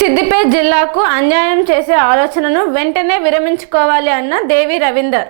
సిద్దిపేట జిల్లాకు అన్యాయం చేసే ఆలోచనను వెంటనే విరమించుకోవాలి అన్న దేవి రవీందర్.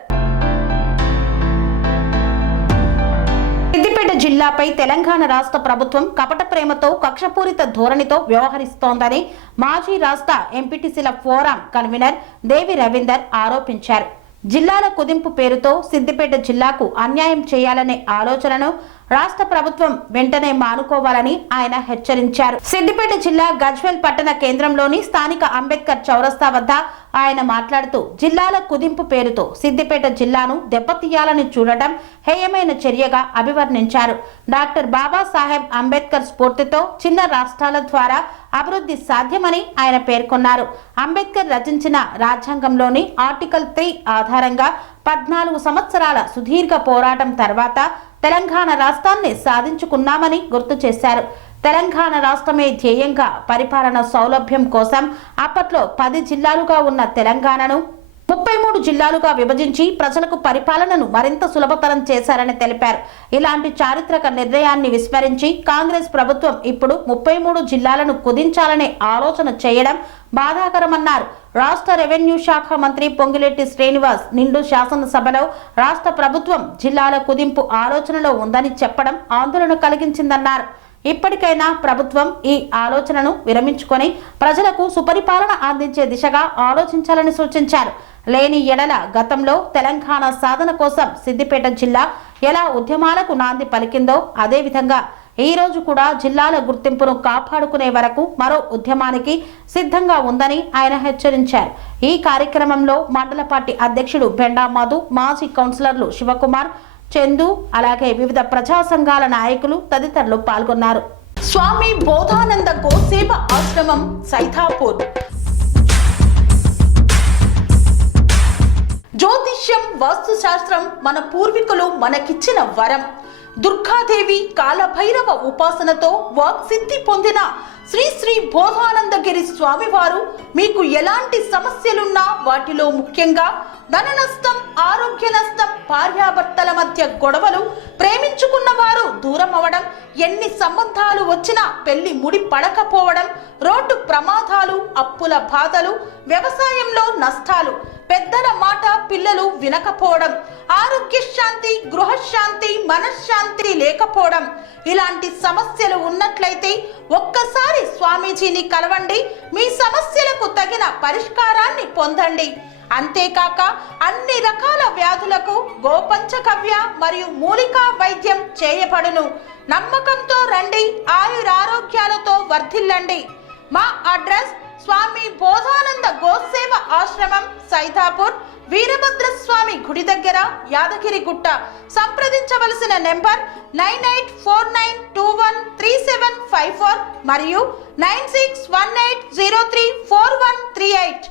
సిద్దిపేట జిల్లాపై తెలంగాణ రాష్ట్ర ప్రభుత్వం కపట ప్రేమతో కక్షపూరిత ధోరణితో వ్యవహరిస్తోందని మాజీ రాష్ట్ర ఎంపీటీసీల ఫోరం కన్వీనర్ దేవి రవీందర్ ఆరోపించారు. జిల్లాల కుదింపు పేరుతో సిద్దిపేట జిల్లాకు అన్యాయం చేయాలనే ఆలోచనను రాష్ట్ర ప్రభుత్వం వెంటనే మానుకోవాలని ఆయన హెచ్చరించారు. సిద్దిపేట జిల్లా గజ్వేల్ పట్టణ కేంద్రంలోని స్థానిక అంబేద్కర్ చౌరస్తా వద్ద ఆయన మాట్లాడుతూ జిల్లాల కుదింపు పేరుతో సిద్దిపేట జిల్లాను దెబ్బతీయాలని చూడటం హేయమైన చర్యగా అభివర్ణించారు. డాక్టర్ బాబాసాహెబ్ అంబేద్కర్ స్ఫూర్తితో చిన్న రాష్ట్రాల ద్వారా అభివృద్ధి సాధ్యమని ఆయన పేర్కొన్నారు. అంబేద్కర్ రచించిన రాజ్యాంగంలోని ఆర్టికల్ 3 ఆధారంగా 14 సంవత్సరాల సుదీర్ఘ పోరాటం తర్వాత తెలంగాణ రాష్ట్రాన్ని సాధించుకున్నామని గుర్తు చేశారు. తెలంగాణ రాష్ట్రమే ధ్యేయంగా పరిపాలన సౌలభ్యం కోసం అప్పట్లో 10 జిల్లాలుగా ఉన్న తెలంగాణను 33 జిల్లాలుగా విభజించి ప్రజలకు పరిపాలనను మరింత సులభతరం చేశారని తెలిపారు. ఇలాంటి చారిత్రక నిర్ణయాన్ని విస్మరించి కాంగ్రెస్ ప్రభుత్వం ఇప్పుడు 33 జిల్లాలను కుదించాలనే ఆలోచన చేయడం బాధాకరమన్నారు. రాష్ట్ర రెవెన్యూ శాఖ మంత్రి పొంగిలేటి శ్రీనివాస్ నిండు శాసనసభలో రాష్ట్ర ప్రభుత్వం జిల్లాల కుదింపు ఆలోచనలో ఉందని చెప్పడం ఆందోళన కలిగించిందన్నారు. ఇప్పటికైనా ప్రభుత్వం ఈ ఆలోచనను విరమించుకొని ప్రజలకు సుపరిపాలన అందించే దిశగా ఆలోచించాలని సూచించారు. లేని ఎడల గతంలో తెలంగాణ సాధన కోసం సిద్దిపేట జిల్లా ఎలా ఉద్యమాలకు నాంది పలికిందో అదేవిధంగా ఈ రోజు కూడా జిల్లాల గుర్తింపును కాపాడుకునే వరకు మరో ఉద్యమానికి సిద్ధంగా ఉందని ఆయన హెచ్చరించారు. ఈ కార్యక్రమంలో మండల పార్టీ అధ్యక్షుడు బెండా మధు, మాజీ కౌన్సిలర్లు శివకుమార్, చందు, అలాగే వివిధ ప్రజా సంఘాల నాయకులు తదితరులు పాల్గొన్నారు. స్వామి బోధానంద గోసేవ ఆశ్రమం సైథాపూర్. జ్యోతిష్యం, వాస్తుశాస్త్రం మన పూర్వీకులు మనకిచ్చిన వరం. దుర్గాదేవి, కాలభైరవ ఉపాసనతో వాక్సిద్ధి పొందిన శ్రీ శ్రీ బోధానందగిరి స్వామివారు మీకు ఎలాంటి సమస్యలున్నా, వాటిలో ముఖ్యంగా ధన నష్టం, ఆరోగ్య నష్టం, భార్యాభర్తల మధ్య గొడవలు, ప్రేమించుకున్న వారు దూరం అవడం, ఎన్ని సంబంధాలు వచ్చినా పెళ్లి ముడి పడకపోవడం, రోడ్డు ప్రమాదాలు, అప్పుల బాధలు, వ్యవసాయంలో నష్టాలు, పెద్దల మాట పిల్లలు వినకపోవడం, ఆరోగ్య శాంతి, గృహశాంతి, మనశ్శాంతి లేకపోవడం, ఇలాంటి సమస్యలు ఉన్నట్లయితే ఒక్కసారి స్వామీజీని కలవండి. మీ సమస్యలకు తగిన పరిష్కారాన్ని పొందండి. అంతేకాక అన్ని రకాల వ్యాధులకు గోపంచకవ్య మరియు మూలికా వైద్యం చేయబడును. నమ్మకంతో రండి, ఆయురారోగ్యాలతో వర్ధిల్లండి. మా అడ్రస్ స్వామి బోధానంద గోసేవ ఆశ్రమం, సైథాపూర్, వీరభద్రస్వామి గుడి దగ్గర, యాదగిరిగుట్ట. సంప్రదించవలసిన నెంబర్ 9849213754 మరియు 9618034138.